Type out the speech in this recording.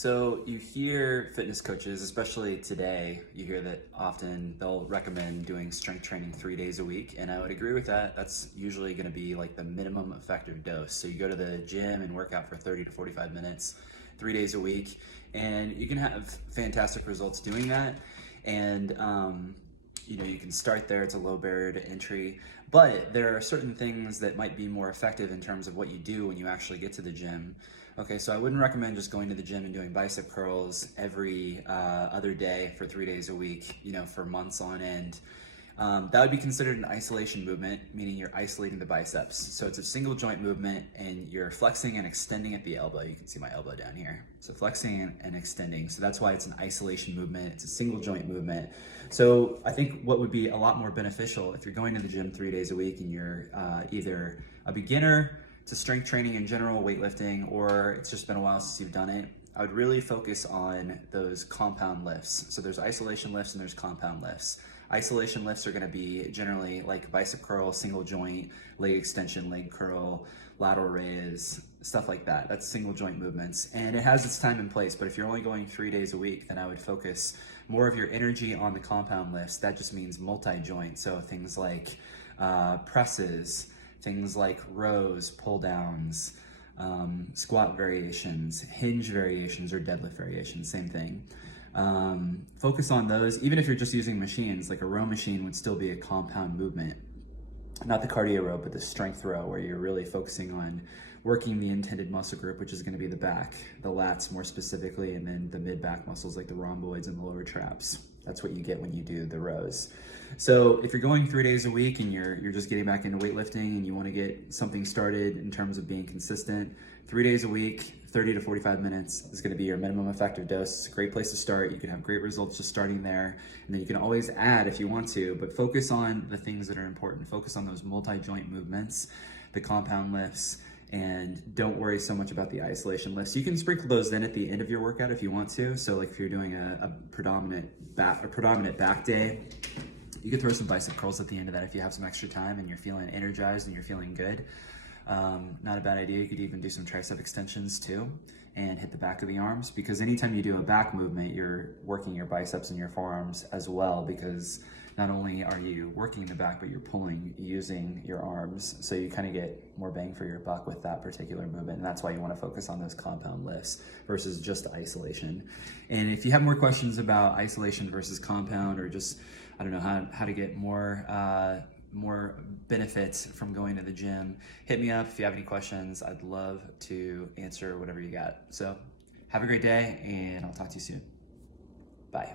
So you hear fitness coaches, especially today, you hear that often they'll recommend doing strength training 3 days a week. And I would agree with that. That's usually going to be like the minimum effective dose. So you go to the gym and work out for 30 to 45 minutes, 3 days a week, and you can have fantastic results doing that. And, you can start there. It's a low barrier to entry, but there are certain things that might be more effective in terms of what you do when you actually get to the gym. Okay, so I wouldn't recommend just going to the gym and doing bicep curls every other day for 3 days a week, for months on end. That would be considered an isolation movement, meaning you're isolating the biceps. So it's a single joint movement and you're flexing and extending at the elbow. You can see my elbow down here. So flexing and extending. So that's why it's an isolation movement. It's a single joint movement. So I think what would be a lot more beneficial if you're going to the gym 3 days a week and you're either a beginner to strength training in general, weightlifting, or it's just been a while since you've done it, I would really focus on those compound lifts. So there's isolation lifts and there's compound lifts. Isolation lifts are going to be generally like bicep curl, single joint, leg extension, leg curl, lateral raise, stuff like that. That's single joint movements. And it has its time and place, but if you're only going 3 days a week, then I would focus more of your energy on the compound lifts. That just means multi-joint. So things like presses, things like rows, pull downs, squat variations, hinge variations, or deadlift variations, same thing. Focus on those. Even if you're just using machines, like a row machine would still be a compound movement. Not the cardio row, but the strength row, where you're really focusing on working the intended muscle group, which is going to be the back, the lats more specifically, and then the mid-back muscles like the rhomboids and the lower traps. That's what you get when you do the rows. So if you're going 3 days a week and you're just getting back into weightlifting and you want to get something started in terms of being consistent, 3 days a week, 30 to 45 minutes is going to be your minimum effective dose. It's a great place to start. You can have great results just starting there. And then you can always add if you want to, but focus on the things that are important. Focus on those multi-joint movements, the compound lifts, and don't worry so much about the isolation lifts. You can sprinkle those in at the end of your workout if you want to. So like if you're doing a predominant back day, you could throw some bicep curls at the end of that if you have some extra time and you're feeling energized and you're feeling good. Not a bad idea. You could even do some tricep extensions too and hit the back of the arms, because anytime you do a back movement, you're working your biceps and your forearms as well, because not only are you working the back, but you're pulling using your arms. So you kind of get more bang for your buck with that particular movement. And that's why you want to focus on those compound lifts versus just isolation. And if you have more questions about isolation versus compound, or just, I don't know, how to get more benefits from going to the gym, hit me up if you have any questions. I'd love to answer whatever you got. So have a great day, and I'll talk to you soon. Bye.